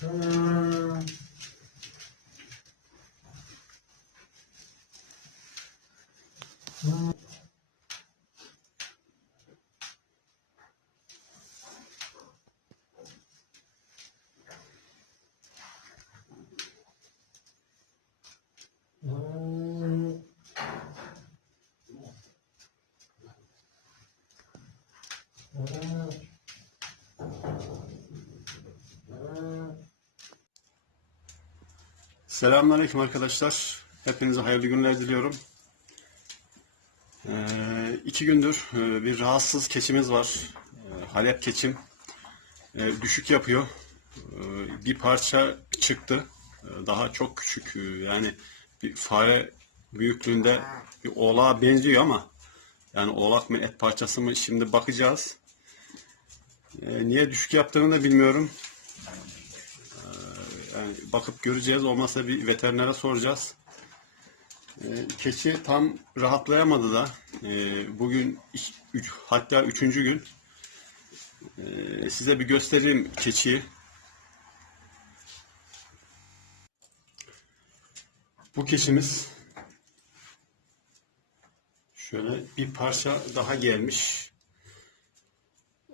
Hum. Selamünaleyküm arkadaşlar. Hepinize hayırlı günler diliyorum. Ee, iki gündür e, bir rahatsız keçimiz var. Ee, Halep keçim. Ee, düşük yapıyor. Ee, bir parça çıktı. Ee, daha çok küçük. Yani bir fare büyüklüğünde bir oğlağa benziyor ama yani oğlak mı et parçası mı şimdi bakacağız. Ee, niye düşük yaptığını da bilmiyorum. Yani bakıp göreceğiz. Olmazsa bir veterinere soracağız. Ee, keçi tam rahatlayamadı da. Ee, bugün üç, hatta üçüncü gün. Ee, size bir göstereyim keçiyi. Bu keçimiz şöyle bir parça daha gelmiş.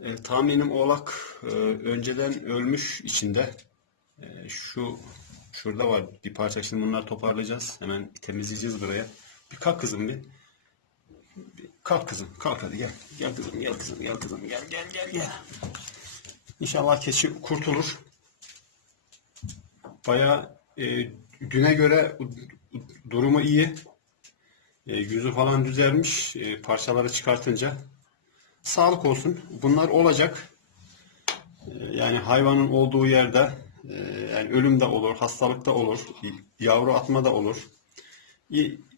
Ee, tahminim oğlak e, önceden ölmüş içinde. Ee, şu şurada var bir parça şimdi bunları toparlayacağız. Hemen temizleyeceğiz buraya. Bir kalk kızım bir. bir kalk kızım kalk hadi gel. Gel kızım gel kızım gel kızım gel gel gel gel. İnşallah keçi kurtulur. Baya e, düne göre durumu iyi. E, yüzü falan düzelmiş e, parçaları çıkartınca. Sağlık olsun. Bunlar olacak. E, yani hayvanın olduğu yerde yani ölüm de olur, hastalık da olur, yavru atma da olur.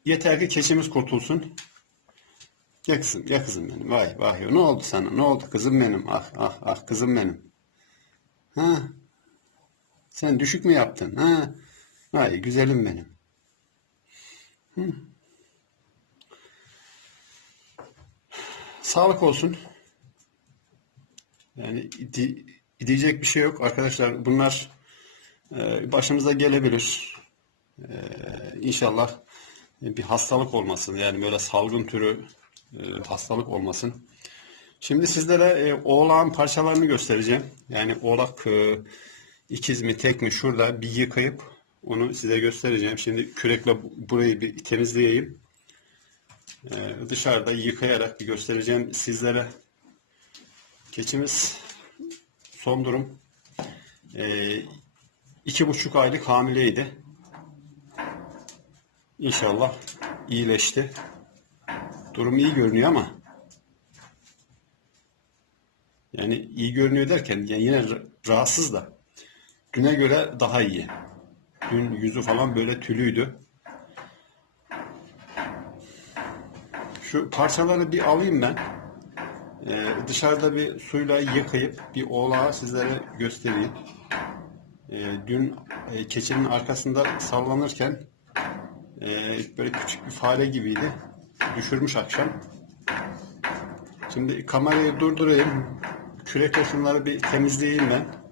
Yeter ki keçimiz kurtulsun. Gel kızım, gel kızım benim. Vay vay. Ne oldu sana? Ne oldu kızım benim? Ah ah ah kızım benim. Ha? Sen düşük mü yaptın? Ha? Vay güzelim benim. Hı. Sağlık olsun. Yani di- diyecek bir şey yok arkadaşlar. Bunlar başımıza gelebilir. E, inşallah bir hastalık olmasın. Yani böyle salgın türü e, hastalık olmasın. Şimdi sizlere e, oğlağın parçalarını göstereceğim. Yani oğlak e, ikiz mi tek mi şurada bir yıkayıp onu size göstereceğim. Şimdi kürekle bu- burayı bir temizleyeyim. E, dışarıda yıkayarak bir göstereceğim sizlere. Keçimiz son durum e, iki buçuk aylık hamileydi. İnşallah iyileşti. Durum iyi görünüyor ama yani iyi görünüyor derken yani yine ra- rahatsız da düne göre daha iyi. Dün yüzü falan böyle tülüydü. Şu parçaları bir alayım ben. Ee, dışarıda bir suyla yıkayıp bir oğlağı sizlere göstereyim. Ee, dün e, keçinin arkasında sallanırken e, böyle küçük bir fare gibiydi. Düşürmüş akşam. Şimdi kamerayı durdurayım. Kürekle şunları bir temizleyeyim ben.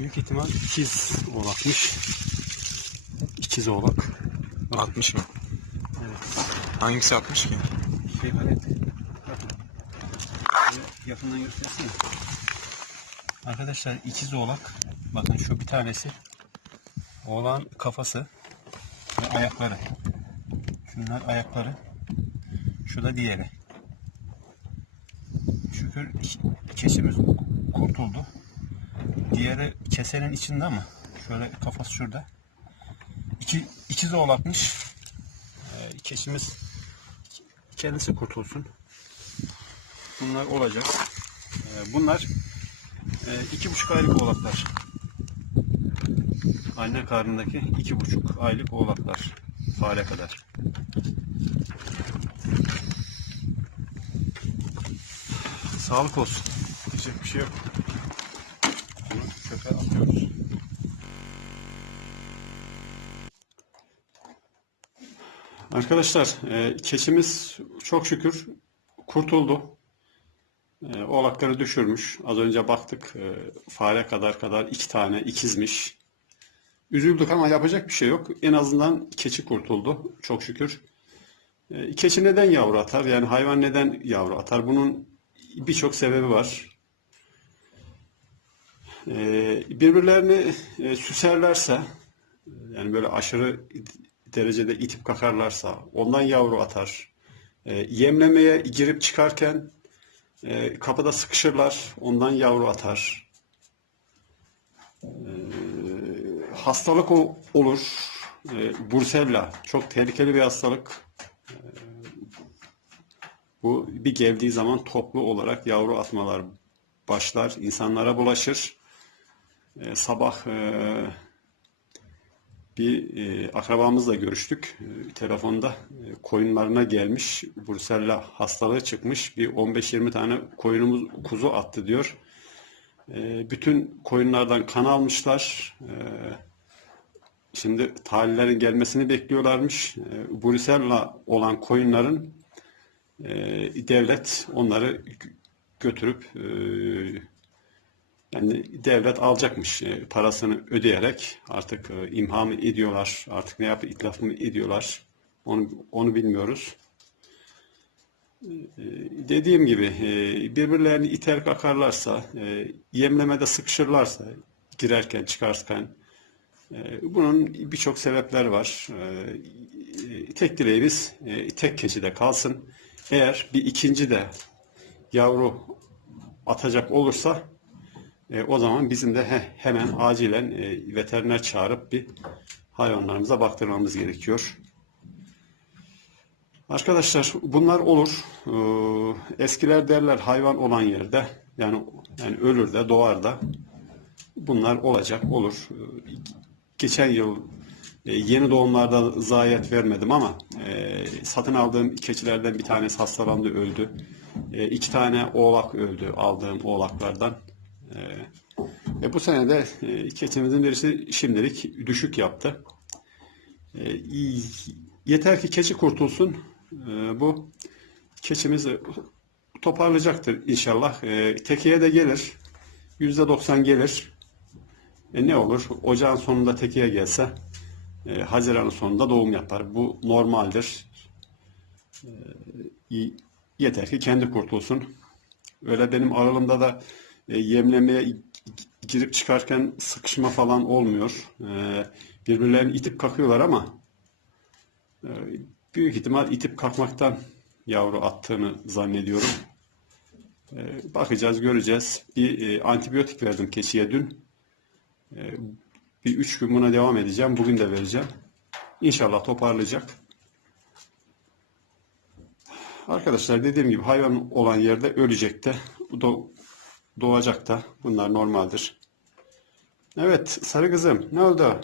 Büyük ihtimal ikiz olakmış. İkiz oğlak. 60 mı? Evet. Hangisi 60 ki? Şey. Şöyle Yakından göstersene. Arkadaşlar ikiz oğlak. Bakın şu bir tanesi. Oğlan kafası ve ayakları. Şunlar ayakları. Şu da diğeri. Şükür keçimiz kurtuldu. Diğeri kesenin içinde ama şöyle kafası şurada. İki, ikiz oğlakmış. Ee, keçimiz kendisi kurtulsun. Bunlar olacak. Ee, bunlar e, iki buçuk aylık oğlaklar. Anne karnındaki iki buçuk aylık oğlaklar. Fare kadar. Sağlık olsun. Diyecek bir şey yok. Arkadaşlar, e, keçimiz çok şükür kurtuldu. E, oğlakları düşürmüş. Az önce baktık, e, fare kadar kadar iki tane ikizmiş. Üzüldük ama yapacak bir şey yok. En azından keçi kurtuldu, çok şükür. E, keçi neden yavru atar? Yani hayvan neden yavru atar? Bunun birçok sebebi var. E, birbirlerini e, süserlerse, yani böyle aşırı derecede itip kakarlarsa ondan yavru atar. E, yemlemeye girip çıkarken e, kapıda sıkışırlar, ondan yavru atar. E, hastalık olur. E, Bursella çok tehlikeli bir hastalık. E, bu bir geldiği zaman toplu olarak yavru atmalar başlar, insanlara bulaşır. E, sabah e, bir e, akrabamızla görüştük. E, telefonda e, koyunlarına gelmiş. Bursella hastalığı çıkmış. Bir 15-20 tane koyunumuz kuzu attı diyor. E, bütün koyunlardan kan almışlar. E, şimdi talihlerin gelmesini bekliyorlarmış. E, Bursella olan koyunların e, devlet onları gö- götürüp e, yani devlet alacakmış e, parasını ödeyerek artık e, imha mı ediyorlar artık ne yapıp itlaf mı ediyorlar onu onu bilmiyoruz. E, Dediğim gibi birbirlerini iter kakarlarsa yemlemede sıkışırlarsa girerken çıkarken bunun birçok sebepler var. Tek dileğimiz tek keçide kalsın. Eğer bir ikinci de yavru atacak olursa e, o zaman bizim de he- hemen acilen e, veteriner çağırıp bir hayvanlarımıza baktırmamız gerekiyor. Arkadaşlar bunlar olur. Ee, eskiler derler hayvan olan yerde yani yani ölür de doğar da bunlar olacak olur. Ee, geçen yıl e, yeni doğumlarda zayiat vermedim ama e, satın aldığım keçilerden bir tanesi hastalandı öldü. E, iki tane oğlak öldü aldığım oğlaklardan. E, bu sene de e, keçimizin birisi şimdilik düşük yaptı. E, yeter ki keçi kurtulsun. E, bu keçimiz toparlayacaktır inşallah. E, tekeye de gelir. %90 gelir. E, ne olur? Ocağın sonunda tekeye gelse e, Haziran'ın sonunda doğum yapar. Bu normaldir. E, yeter ki kendi kurtulsun. Öyle benim aralığımda da e, yemlemeye girip çıkarken sıkışma falan olmuyor. E, birbirlerini itip kakıyorlar ama e, büyük ihtimal itip kakmaktan yavru attığını zannediyorum. E, bakacağız, göreceğiz. Bir e, antibiyotik verdim keçiye dün. E, bir üç gün buna devam edeceğim. Bugün de vereceğim. İnşallah toparlayacak. Arkadaşlar dediğim gibi hayvan olan yerde ölecek de do- doğacak da bunlar normaldir. Evet sarı kızım ne oldu?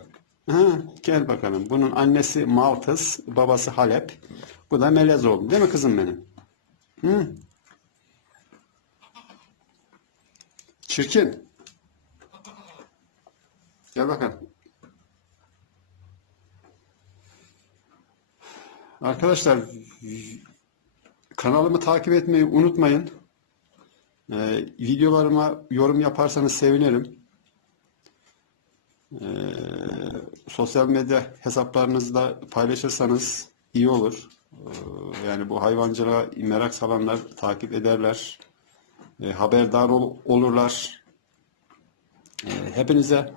Gel bakalım. Bunun annesi Maltız, babası Halep. Bu da melez oğlum. Değil mi kızım benim? Hı? Çirkin. Gel bakalım. Arkadaşlar kanalımı takip etmeyi unutmayın. Ee, videolarıma yorum yaparsanız sevinirim. Ee, sosyal medya hesaplarınızda paylaşırsanız iyi olur. Ee, Yani bu hayvancılığa merak salanlar takip ederler. E, haberdar ol- olurlar. E, hepinize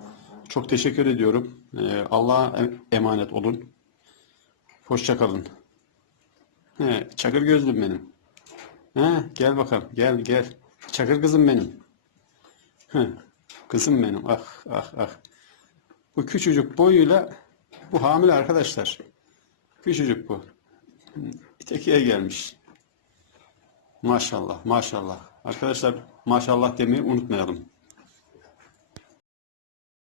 çok teşekkür ediyorum. E, Allah'a em- emanet olun. Hoşça kalın. He, çakır gözlüm benim. He, gel bakalım. Gel gel. Çakır kızım benim. He, kızım benim. Ah ah ah. Bu küçücük boyuyla bu hamile arkadaşlar. Küçücük bu. İtekiye gelmiş. Maşallah, maşallah. Arkadaşlar maşallah demeyi unutmayalım.